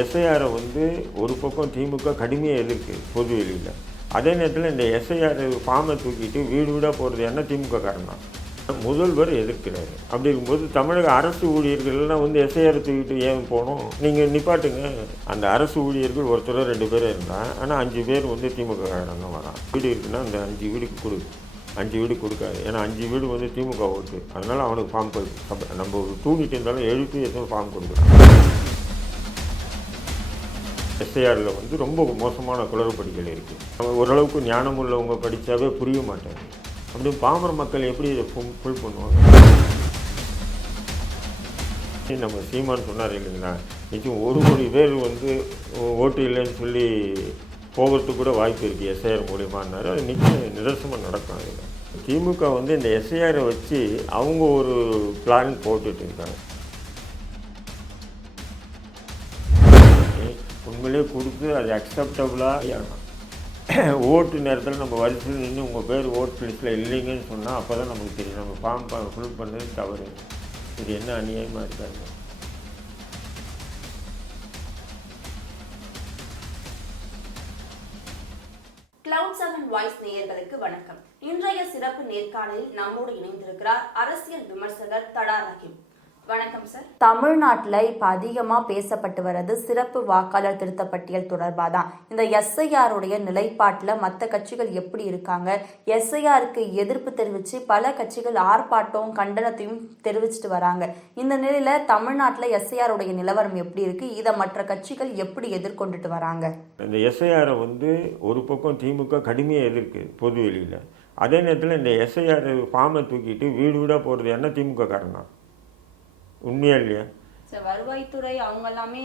எஸ்ஐஆரை வந்து ஒரு பக்கம் திமுக கடுமையாக எதிர்க்கு பொது வெளியில். அதே நேரத்தில் இந்த எஸ்ஐஆர் ஃபார்மை தூக்கிட்டு வீடு வீடாக போகிறது என்ன திமுக காரணம் முதல்வர் எதிர்க்கிறாரு. அப்படி இருக்கும்போது தமிழக அரசு ஊழியர்கள்லாம் வந்து எஸ்ஐஆர் தூக்கிட்டு ஏன் போகணும், நீங்கள் நிப்பாட்டுங்க. அந்த அரசு ஊழியர்கள் ஒருத்தர் 2 பேர் இருந்தால், ஆனால் 5 பேர் வந்து திமுக காரணம் வரான். வீடு இருக்குன்னா அந்த 5 வீடுக்கு கொடு, 5 வீடு கொடுக்காது. ஏன்னா 5 வீடு வந்து திமுக ஓட்டு. அதனால் அவனுக்கு ஃபார்ம் நம்ம தூங்கிட்டு இருந்தாலும் எழுப்பி எதுவும் ஃபார்ம் கொடுக்குறான். எஸ்ஐஆரில் வந்து ரொம்ப மோசமான குளறுபடிகள் இருக்குது. ஓரளவுக்கு ஞானம் உள்ளவங்க படித்தாவே புரிய மாட்டாங்க. அப்படி பாமர மக்கள் எப்படி இதை ஃபுல் பண்ணுவாங்க? நம்ம சீமான் சொன்னார் இல்லைங்களா, நிச்சயம் 1 கோடி பேர் வந்து ஓட்டு இல்லைன்னு சொல்லி போகிறதுக்கு கூட வாய்ப்பு இருக்குது எஸ்ஐஆர் மூலியமானாரு. அது நிச்சயம் நிதர்சனமாக நடக்கும். அதில் திமுக வந்து இந்த எஸ்ஐஆரை வச்சு அவங்க ஒரு பிளான் போட்டுட்டு இருக்காங்க. உண்மையிலே கொடுத்து அது அக்செப்டபுளாக ஓட்டு நேரத்தில் நம்ம வரிசையில் நின்று உங்கள் பேர் ஓட்டு லிஸ்ட்டில் இல்லைங்கன்னு சொன்னால் அப்போ தான் நமக்கு தெரியும் நம்ம ஃபார்ம் ஃபுல் பண்ணது தவறு. இது என்ன அநியாயமாக இருக்காங்க. Cloud7 வாய்ஸ் நேயர்களுக்கு வணக்கம். இன்றைய சிறப்பு நேர்காணலில் நம்மோடு இணைந்திருக்கிறார் அரசியல் விமர்சகர் தடா ரஹீம். வணக்கம் சார். தமிழ்நாட்டில் இப்போ அதிகமாக பேசப்பட்டு வர்றது சிறப்பு வாக்காளர் திருத்தப் பட்டியல் தொடர்பாக தான். இந்த எஸ்ஐஆருடைய நிலைப்பாட்டில் மற்ற கட்சிகள் எப்படி இருக்காங்க, எஸ்ஐஆருக்கு எதிர்ப்பு தெரிவித்து பல கட்சிகள் ஆர்ப்பாட்டம் கண்டனத்தையும் தெரிவிச்சுட்டு வராங்க. இந்த நிலையில் தமிழ்நாட்டில் எஸ்ஐஆருடைய நிலவரம் எப்படி இருக்குது, இதை மற்ற கட்சிகள் எப்படி எதிர்கொண்டுட்டு வராங்க? இந்த எஸ்ஐஆரை வந்து ஒரு பக்கம் திமுக கடுமையாக எதிர்க்கு பொது வெளியில். அதே நேரத்தில் இந்த எஸ்ஐஆர் ஃபார்மை தூக்கிட்டு வீடு வீடாக போகிறது என்ன திமுக காரணம் உண்மையா இல்லையா? சார், வருவாய்த்துறை அவங்க எல்லாமே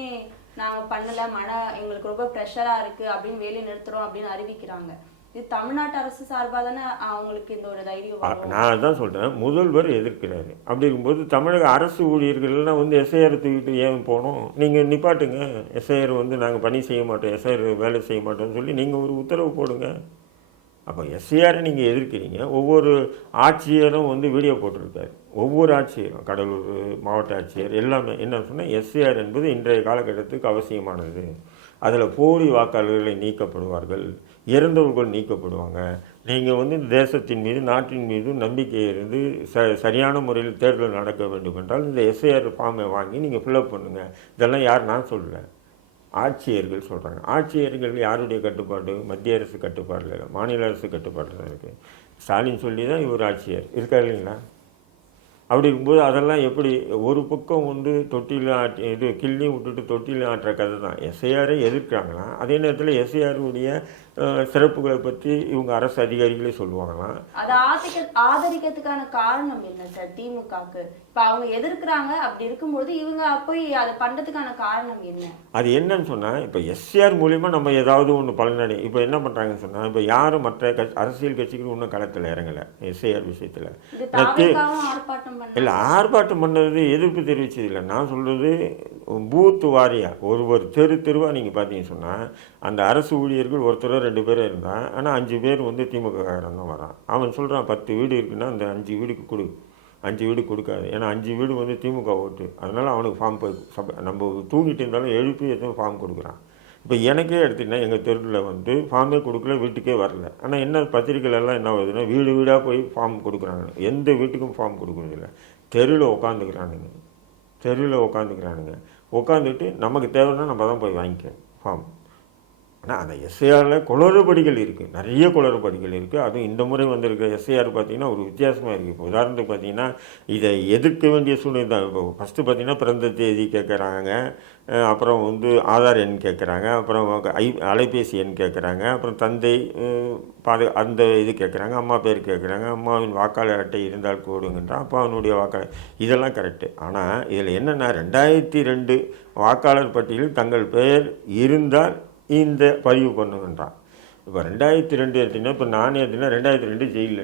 நாங்கள் பண்ணலை, எங்களுக்கு ரொம்ப ப்ரெஷராக இருக்குது அப்படின்னு வேலையை நிறுத்துகிறோம் அப்படின்னு அறிவிக்கிறாங்க. இது தமிழ்நாட்டு அரசு சார்பாக தானே அவங்களுக்கு இந்த ஒரு தைரியம். நான் அதான் சொல்கிறேன், முதல்வர் எதிர்க்கிறாரு. அப்படி இருக்கும்போது தமிழக அரசு ஊழியர்கள்லாம் வந்து எஸ்ஐஆர் தூக்கிட்டு ஏன் போகணும், நீங்கள் நிப்பாட்டுங்க. எஸ்ஐஆர் வந்து நாங்கள் பணி செய்ய மாட்டோம், எஸ்ஐஆர் வேலை செய்ய மாட்டோம்னு சொல்லி நீங்கள் ஒரு உத்தரவு போடுங்க. அப்போ எஸ்ஐஆரை நீங்கள் எதிர்க்கிறீங்க. ஒவ்வொரு ஆட்சியரும் வந்து வீடியோ போட்டிருக்காரு. ஒவ்வொரு ஆட்சியரும், கடலூர் மாவட்ட ஆட்சியர் எல்லாமே என்ன சொன்னால், எஸ்ஐஆர் என்பது இன்றைய காலகட்டத்துக்கு அவசியமானது. அதில் போலி வாக்காளர்களை நீக்கப்படுவார்கள், இறந்தவர்கள் நீக்கப்படுவாங்க. நீங்கள் வந்து தேசத்தின் மீது நாட்டின் மீது நம்பிக்கை இருந்து சரியான முறையில் தேர்தல் நடக்க வேண்டும் என்றால் இந்த எஸ்ஐஆர் ஃபார்மை வாங்கி நீங்கள் ஃபில்அப் பண்ணுங்கள். இதெல்லாம் யார் நான் சொல்கிறேன், ஆட்சியர்கள் சொல்கிறாங்க. ஆட்சியர்கள் யாருடைய கட்டுப்பாடு? மத்திய அரசு கட்டுப்பாடில் இல்லை, மாநில அரசு கட்டுப்பாட்டில் தான் இருக்குது. ஸ்டாலின் சொல்லி தான் இவர் ஆட்சியர் இருக்கார் இல்லைங்களா? அப்படி இருக்கும்போது அதெல்லாம் எப்படி ஒரு பக்கம் வந்து தொட்டியில் கிள்ளி விட்டுட்டு தொட்டியில் ஆட்டுற கதை தான். எஸ்ஐஆரை எதிர்க்கிறாங்களாம், அதே நேரத்தில் எஸ்ஐஆருடைய சிறப்புகளை பற்றி இவங்க அரசு அதிகாரிகளே சொல்லுவாங்களாம். அதை ஆதரிக்கிறதுக்கான காரணம் என்ன சார் திமுகவுக்கு? இப்போ அவங்க எதிர்க்கிறாங்க, அப்படி இருக்கும்போது இவங்க போய் அதை பண்ணுறதுக்கான காரணம் என்ன? அது என்னன்னு சொன்னால், இப்போ எஸ்ஐஆர் மூலிமா நம்ம ஏதாவது ஒன்று பலனடை. இப்போ என்ன பண்ணுறாங்கன்னு சொன்னால், இப்போ யாரும் மற்ற அரசியல் கட்சிகள் இன்னும் களத்தில் இறங்கலை எஸ்ஐஆர் விஷயத்தில். இல்லை, ஆர்ப்பாட்டம் பண்ணது எதிர்ப்பு தெரிவித்தது இல்லை. நான் சொல்கிறது பூத்து வாரியாக ஒருவர் தெருவாக நீங்கள் பார்த்தீங்கன்னு சொன்னால், அந்த அரசு ஊழியர்கள் ஒருத்தர் 2 பேர் இருந்தால், ஆனால் 5 பேர் வந்து திமுக காரன் தான் வரான். அவன் சொல்கிறான் 10 வீடு இருக்குன்னா அந்த 5 வீடுக்கு கொடு, 5 வீடு கொடுக்காது. ஏன்னா 5 வீடு வந்து திமுக ஓட்டு. அதனால் அவனுக்கு ஃபார்ம் நம்ம தூங்கிட்டு இருந்தாலும் எழுப்பி எதுவும் ஃபார்ம் கொடுக்குறான். இப்போ எனக்கே எடுத்திங்கன்னா எங்கள் தெருவில் வந்து ஃபார்மே கொடுக்கல, வீட்டுக்கே வரல. ஆனால் என்ன பத்திரிக்கைகளெல்லாம் என்ன வருதுன்னா, வீடு வீடாக போய் ஃபார்ம் கொடுக்குறாங்க. எந்த வீட்டுக்கும் ஃபார்ம் கொடுக்குறதில்ல, தெருவில் உட்காந்துக்கிறானுங்க. உட்காந்துட்டு நமக்கு தேவைன்னா நம்ம தான் போய் வாங்கிக்க ஃபார்ம். ஆனால் அந்த எஸ்ஐஆரில் குளறுபடிகள் இருக்குது, நிறைய குளறுபடிகள் இருக்குது. அதுவும் இந்த முறை வந்திருக்கிற எஸ்ஐஆர் பார்த்திங்கன்னா ஒரு வித்தியாசமாக இருக்குது. இப்போ உதாரணத்துக்கு பார்த்திங்கன்னா இதை எதிர்க்க வேண்டிய சூழ்நிலை தான். இப்போ ஃபஸ்ட்டு பார்த்திங்கன்னா பிறந்த தேதி கேட்குறாங்க, அப்புறம் வந்து ஆதார் எண் கேட்குறாங்க, அப்புறம் அலைபேசி எண் கேட்குறாங்க, அப்புறம் தந்தை அந்த இது கேட்குறாங்க, அம்மா பேர் கேட்குறாங்க, அம்மாவின் வாக்காளர் அட்டை இருந்தால் கூடுங்கன்றான், அப்பாவினுடைய வாக்காளர். இதெல்லாம் கரெக்டு. ஆனால் இதில் என்னென்னா 2002 வாக்காளர் பட்டியலில் தங்கள் பெயர் இருந்தால் இந்த பதிவு பண்ணுங்கன்றான். இப்போ 2002 எடுத்திங்கன்னா, இப்போ நான் எடுத்திங்கன்னா 2002 ஜெயிலில்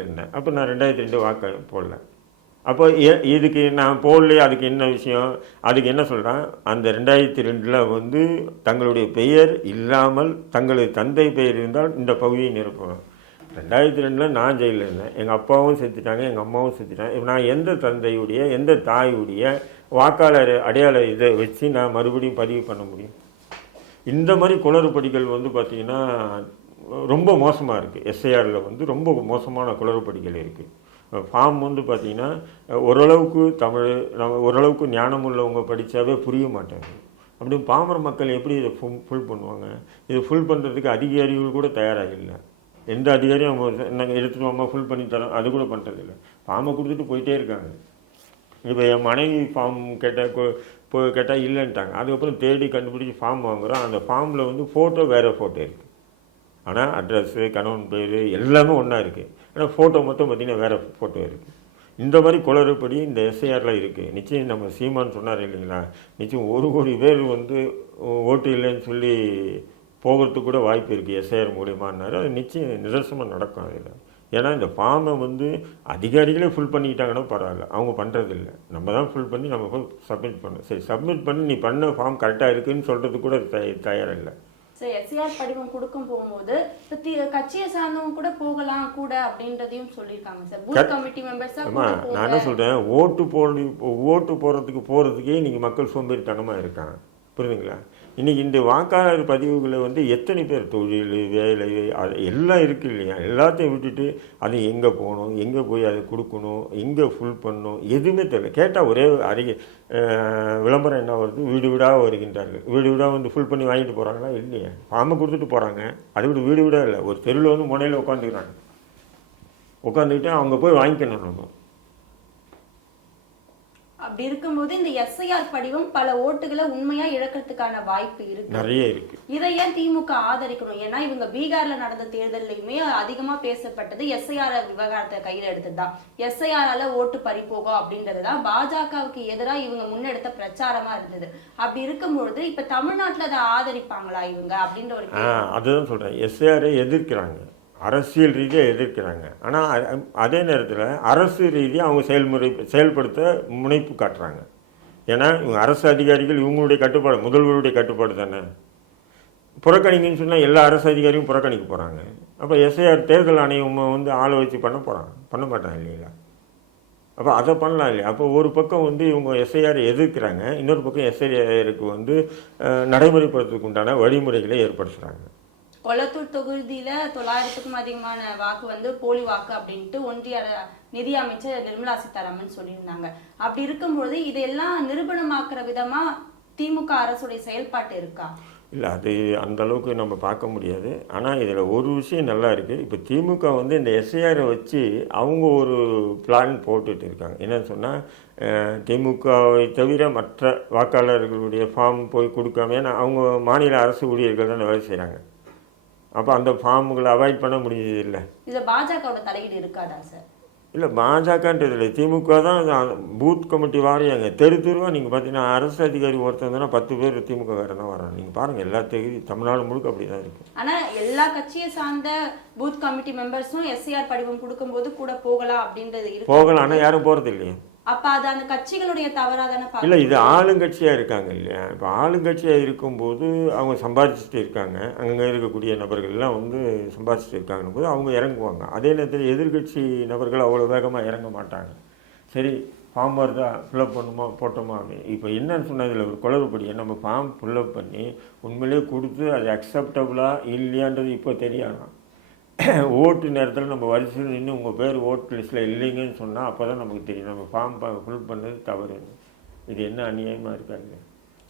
இருந்தேன். அப்போ நான் 2002 வாக்கு போடல. அப்போ இதுக்கு நான் போடலையே, அதுக்கு என்ன விஷயம்? அதுக்கு என்ன சொல்கிறான், அந்த 2002 வந்து தங்களுடைய பெயர் இல்லாமல் தங்களது தந்தை பெயர் இருந்தால் இந்த பகுதியை நிரப்பணும். 2002 நான் ஜெயிலில் இருந்தேன். எங்கள் அப்பாவும் செத்துட்டாங்க, எங்கள் அம்மாவும் செத்துட்டாங்க. இப்போ நான் எந்த தந்தையுடைய எந்த தாயுடைய வாக்காளர் அடையாள இதை வச்சு நான் மறுபடியும் பதிவு பண்ண முடியும்? இந்த மாதிரி குளறுபடிகள் வந்து பார்த்திங்கன்னா ரொம்ப மோசமாக இருக்குது. எஸ்ஐஆரில் வந்து ரொம்ப மோசமான குளறுபடிகள் இருக்குது. ஃபார்ம் வந்து பார்த்திங்கன்னா ஓரளவுக்கு தமிழ் நம்ம ஓரளவுக்கு ஞானம் உள்ளவங்க படித்தாவே புரிய மாட்டாங்க. அப்படி பாமர மக்கள் எப்படி இதை ஃபுல் பண்ணுவாங்க? இதை ஃபுல் பண்ணுறதுக்கு அதிகாரிகள் கூட தயாராக இல்லை. எந்த அதிகாரியும் அவங்க நாங்கள் எடுத்துகிட்டு வாமா ஃபுல் பண்ணி தரோம் அது கூட பண்ணுறதில்ல. ஃபார்மை கொடுத்துட்டு போயிட்டே இருக்காங்க. இப்போ என் மனைவி ஃபார்ம் கேட்டால் இல்லைன்ட்டாங்க. அதுக்கப்புறம் தேடி கண்டுபிடிச்சி ஃபார்ம் வாங்குகிறோம். அந்த ஃபார்மில் வந்து ஃபோட்டோ வேறு ஃபோட்டோ இருக்குது. ஆனால் அட்ரஸ்ஸு கணவன் பேர் எல்லாமே ஒன்றா இருக்குது. ஆனால் ஃபோட்டோ மட்டும் பார்த்திங்கன்னா வேறு ஃபோட்டோ இருக்குது. இந்த மாதிரி குளறுபடி இந்த எஸ்ஐஆரில் இருக்குது. நிச்சயம் நம்ம சீமான் சொன்னார் இல்லைங்களா, நிச்சயம் 1 கோடி பேர் வந்து ஓட்டு இல்லைன்னு சொல்லி போகிறதுக்கு கூட வாய்ப்பு இருக்குது எஸ்ஐஆர் மூலியமானாரு. அது நிச்சயம் நிதர்சனமாக நடக்கும் அதில். ஏன்னா இந்த ஃபார்மை வந்து அதிகாரிகளே ஃபுல் பண்ணிக்கிட்டாங்கன்னா பரவாயில்ல, அவங்க பண்ணுறதில்ல. நம்ம தான் ஃபுல் பண்ணி நம்ம போய் சப்மிட் பண்ணணும். சரி, சப்மிட் பண்ணி நீ பண்ண ஃபார்ம் கரெக்டாக இருக்குதுன்னு சொல்கிறது கூட தயாராக இல்லை. சார், எஸ்ஐஆர் படிவம் கொடுக்கும் போகும்போது கட்சியை சார்ந்தவங்க கூட போகலாம் கூட அப்படின்றதையும் சொல்லியிருக்காங்க சார். பூத் கமிட்டி மெம்பர்ஸா நான் என்ன சொல்கிறேன், ஓட்டு போகிறதுக்கே இன்றைக்கி மக்கள் சோம்பேறித்தனமாக இருக்காங்க. புரியுதுங்களா? இன்றைக்கி இந்த வாக்காளர் பதிவுகளை வந்து எத்தனை பேர் தொழில் வேலை அது எல்லாம் இருக்குது இல்லையா, எல்லாத்தையும் விட்டுட்டு அது எங்கே போகணும், எங்கே போய் அதை கொடுக்கணும், எங்கே ஃபுல் பண்ணணும், எதுவுமே தெரியல. கேட்டால் ஒரே விளம்பரம் என்ன வருது, வீடு வீடாக வருகின்றார்கள். வீடு வீடாக வந்து ஃபுல் பண்ணி வாங்கிட்டு போகிறாங்களா? இல்லையா, ஃபார்மை கொடுத்துட்டு போகிறாங்க. அதை விட வீடு வீடாக இல்லை, ஒரு தெருவில் வந்து முனையில் உட்காந்துக்கிறாங்க. உட்காந்துக்கிட்டு அவங்க போய் வாங்கிக்கணும். நம்ம அப்படி இருக்கும்போது இந்த எஸ்ஐஆர் படிவம் பல ஓட்டுகளை உண்மையா இழக்கிறதுக்கான வாய்ப்பு இருக்கு, நிறைய இருக்கு. இதை ஏன் திமுக ஆதரிக்கணும்? ஏன்னா இவங்க பீகார்ல நடந்த தேர்தலையுமே அதிகமா பேசப்பட்டது எஸ்ஐஆர் விவகாரத்தை கையில எடுத்ததுதான். எஸ்ஐஆரால ஓட்டு பறிப்போகும் அப்படின்றதுதான் பாஜகவுக்கு எதிராக இவங்க முன்னெடுத்த பிரச்சாரமா இருந்தது. அப்படி இருக்கும்பொழுது இப்ப தமிழ்நாட்டுல அதை ஆதரிப்பாங்களா இவங்க அப்படின்ற ஒரு அதுதான் சொல்றேன். எஸ்ஐஆரை எதிர்க்கிறாங்க, அரசியல் ரீதியாக எதிர்க்கிறாங்க. ஆனால் அதே நேரத்தில் அரசு ரீதியாக அவங்க செயல்படுத்த முனைப்பு காட்டுறாங்க. ஏன்னா இவங்க அரசு அதிகாரிகள் இவங்களுடைய கட்டுப்பாடு, முதல்வருடைய கட்டுப்பாடு தானே. புறக்கணிங்கன்னு சொன்னால் எல்லா அரசு அதிகாரியும் புறக்கணிக்க போகிறாங்க. அப்போ எஸ்ஐஆர் தேர்தல் ஆணையம் வந்து ஆளை வச்சு பண்ண மாட்டாங்க இல்லைங்களா? அப்போ அதை பண்ணலாம் இல்லையா? அப்போ ஒரு பக்கம் வந்து இவங்க எஸ்ஐஆரை எதிர்க்கிறாங்க, இன்னொரு பக்கம் எஸ்ஐஆருக்கு வந்து நடைமுறைப்படுத்துறதுக்கு உண்டான வழிமுறைகளை ஏற்படுத்துகிறாங்க. கொளத்தூர் தொகுதியில 900க்கும் அதிகமான வாக்கு வந்து போலி வாக்கு அப்படின்ட்டு ஒன்றிய நிதி அமைச்சர் நிர்மலா சீதாராமன் சொல்லியிருந்தாங்க. அப்படி இருக்கும்போது இதெல்லாம் நிரூபணமாக்குற விதமா திமுக அரசுடைய செயல்பாட்டு இருக்கா? இல்லை, அது அந்த அளவுக்கு நம்ம பார்க்க முடியாது. ஆனால் இதில் ஒரு விஷயம் நல்லா இருக்குது. இப்போ திமுக வந்து இந்த எஸ்ஐஆரை வச்சு அவங்க ஒரு பிளான் போட்டுட்டு இருக்காங்க. என்னன்னு சொன்னால், திமுகவை தவிர மற்ற வாக்காளர்களுடைய ஃபார்ம் போய் கொடுக்காம, ஏன்னா அவங்க மாநில அரசு ஊழியர்கள் தான் வேலை செய்கிறாங்க. அப்போ அந்த ஃபார்முகளை அவாய்ட் பண்ண முடிஞ்சது இல்லை. இதில் பாஜகவோட தலையீடு இருக்காதா சார்? இல்லை, பாஜகன்றது இல்லை, திமுக தான் பூத் கமிட்டி வாரியாங்க. தெருவாக நீங்கள் பார்த்தீங்கன்னா அரசு அதிகாரி ஒருத்தர் தானே 10 பேர் திமுககாரன் தான் வராங்க. நீங்கள் பாருங்கள், எல்லா தமிழ்நாடு முழுக்க அப்படி தான் இருக்குது. ஆனால் எல்லா கட்சியை சார்ந்த பூத் கமிட்டி மெம்பர்ஸும் எஸ்ஐஆர் படிவம் கொடுக்கும்போது கூட போகலாம் அப்படின்றது போகலாம். ஆனால் யாரும் போகிறது இல்லையா? அப்ப அது அந்த கட்சிகளுடைய தவறாதானே? இல்லை, இது ஆளுங்கட்சியாக இருக்காங்க இல்லையா? இப்போ ஆளுங்கட்சியாக இருக்கும்போது அவங்க சம்பாதிச்சுட்டு இருக்காங்க, அங்கே இருக்கக்கூடிய நபர்கள்லாம் வந்து சம்பாதிச்சுட்டு இருக்காங்கன்னு போது அவங்க இறங்குவாங்க. அதே நேரத்தில் எதிர்கட்சி நபர்கள் அவ்வளோ வேகமாக இறங்க மாட்டாங்க. சரி, ஃபார்ம் வருதா, ஃபில்அப் பண்ணுமா, போட்டோமா அப்படி. இப்போ என்னன்னு சொன்னால் இதில் ஒரு குளறுபடியை நம்ம ஃபார்ம் ஃபில்அப் பண்ணி உண்மையிலே கொடுத்து அது அக்செப்டபுளா இல்லையான்றது இப்போ தெரியாதான். ஓட்டு நேரத்தில் நம்ம வரிசையில் நின்று உங்கள் பேர் ஓட்டு லிஸ்ட்டில் இல்லைங்கன்னு சொன்னால் அப்போ தான் நமக்கு தெரியும் நம்ம ஃபார்ம் ஃபில் பண்ணது தவறு. இது என்ன அநியாயமாக இருக்காங்க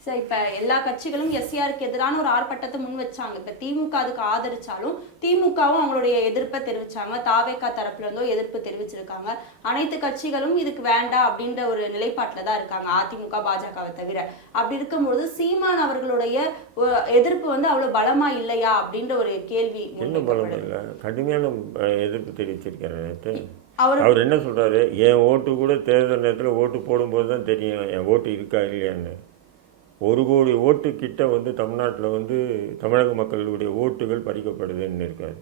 சார்? இப்போ எல்லா கட்சிகளும் எஸ்ஐஆருக்கு எதிரான ஒரு ஆர்ப்பாட்டத்தை முன் வச்சாங்க. இப்போ திமுக அதுக்கு ஆதரிச்சாலும் திமுகவும் அவங்களுடைய எதிர்ப்பை தெரிவிச்சாங்க. தாவேகா தரப்புல இருந்தோ எதிர்ப்பு தெரிவிச்சிருக்காங்க. அனைத்து கட்சிகளும் இதுக்கு வேண்டாம் அப்படின்ற ஒரு நிலைப்பாட்டில் தான் இருக்காங்க, அதிமுக பாஜகவை தவிர. அப்படி இருக்கும்பொழுது சீமான் அவர்களுடைய எதிர்ப்பு வந்து அவ்வளோ பலமா இல்லையா அப்படின்ற ஒரு கேள்வி. என்ன பலம் இல்லை, கடுமையான எதிர்ப்பு தெரிவிச்சிருக்காரு. அவர் என்ன சொல்றாரு, என் ஓட்டு கூட தேர்தல் நேரத்தில் ஓட்டு போடும்போது தான் தெரியும் என் ஓட்டு இருக்கா இல்லையான்னு. 1 கோடி ஓட்டு கிட்ட வந்து தமிழ்நாட்டில் வந்து தமிழக மக்களுடைய ஓட்டுகள் பறிக்கப்படுதுன்னு இருக்காரு.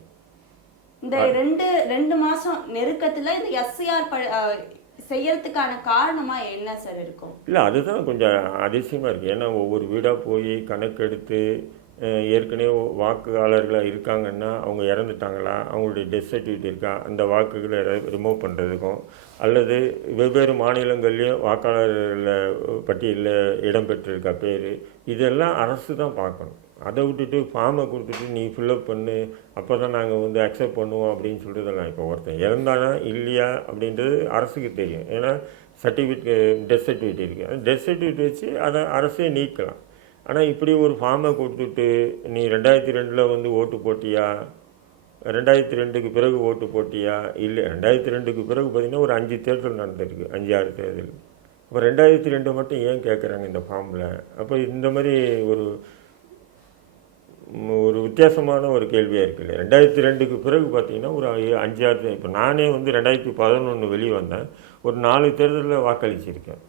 இந்த ரெண்டு மாசம் நெருக்கத்துல இந்த எஸ்ஐஆர் செய்யறதுக்கான காரணமா என்ன சார் இருக்கும்? இல்லை, அதுதான் கொஞ்சம் அதிசயமா இருக்கு. ஏன்னா ஒவ்வொரு வீடாக போய் கணக்கெடுத்து ஏற்கனவே வாக்காளர்களாக இருக்காங்கன்னா அவங்க இறந்துட்டாங்களா, அவங்களுடைய டெத் சர்டிஃபிகேட் இருக்கா, அந்த வாக்குகளை ரிமூவ் பண்ணுறதுக்கும், அல்லது வெவ்வேறு மாநிலங்கள்லேயும் வாக்காளர்களில் பட்டியலில் இடம்பெற்றிருக்கா பேர், இதெல்லாம் அரசு தான் பார்க்கணும். அதை விட்டுட்டு ஃபார்மை கொடுத்துட்டு நீ ஃபில்லப் பண்ணு, அப்போ தான் நாங்கள் வந்து அக்செப்ட் பண்ணுவோம் அப்படின்னு சொல்கிறதெல்லாம். இப்போ ஒருத்தன் இறந்தானா இல்லையா அப்படின்றது அரசுக்கு தெரியும். ஏன்னா சர்டிஃபிகேட் டெத் சர்டிஃபிகேட் இருக்குது, அந்த டெத் சர்டிஃபிகேட் வச்சு அதை அரசே நீக்கலாம். ஆனால் இப்படி ஒரு ஃபார்மை கொடுத்துட்டு நீ 2002 வந்து ஓட்டு போட்டியா, 2002க்கு பிறகு ஓட்டு போட்டியா, இல்லை 2002க்கு பிறகு பார்த்திங்கன்னா ஒரு 5 தேர்தல் நடந்திருக்கு, 5-6 தேர்தல். அப்போ 2002 மட்டும் ஏன் கேட்குறாங்க இந்த ஃபார்மில்? அப்போ இந்த மாதிரி ஒரு வித்தியாசமான ஒரு கேள்வியாக இருக்குல்ல. 2002க்கு பிறகு பார்த்தீங்கன்னா ஒரு 5-6, இப்போ நானே வந்து 2011 வெளியே வந்தேன், ஒரு 4 தேர்தலில் வாக்களிச்சிருக்கேன்,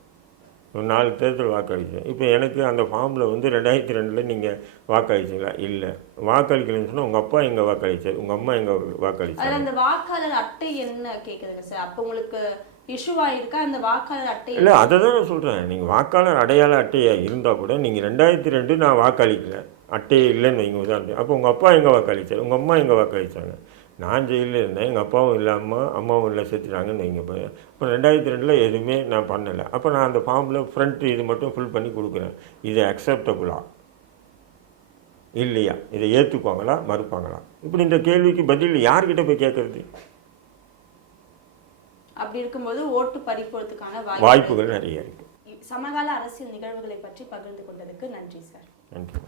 ஒரு 4 தேர்தல் வாக்களித்தேன். இப்போ எனக்கு அந்த ஃபார்மில் வந்து 2002 நீங்கள் வாக்களிச்சிங்களா? இல்லை. வாக்களிக்கலன்னு சொன்னால் உங்கள் அப்பா எங்கே வாக்களிச்சார், உங்கள் அம்மா எங்கே வாக்களிச்சார்? அந்த வாக்காளர் அட்டை என்ன கேட்குதுங்க சார்? அப்போ உங்களுக்கு இஷ்யூவாயிருக்கா அந்த வாக்காளர் அட்டை? இல்லை, அதை தான் நான் சொல்கிறேன். நீங்கள் வாக்காளர் அடையாள அட்டையாக இருந்தால் கூட நீங்கள் 2002 நான் வாக்களிக்கல, அட்டையே இல்லைன்னு வைங்க உதாரணம். அப்போ உங்கள் அப்பா எங்கே வாக்களிச்சார், உங்கள் அம்மா எங்கே வாக்களித்தாங்க? நான் ஜெயிலில் இருந்தேன், எங்கள் அப்பாவும் இல்லை, அம்மாவும் இல்லை, செத்துட்டாங்கன்னு வைங்க. இப்போ 2002 எதுவுமே நான் பண்ணலை. அப்போ நான் அந்த ஃபார்மில் ஃப்ரண்ட் இது மட்டும் ஃபில் பண்ணி கொடுக்குறேன். இது அக்செப்டபுளா இல்லையா, இதை ஏற்றுப்பாங்களா மறுப்பாங்களா? இப்படி இந்த கேள்விக்கு பதில் யார்கிட்ட போய் கேட்குறது? அப்படி இருக்கும்போது ஓட்டு பறிப்பதற்கான வாய்ப்புகள் நிறைய இருக்குது. சமகால அரசியல் நிகழ்வுகளை பற்றி பகிர்ந்து கொண்டதுக்கு நன்றி சார். நன்றி.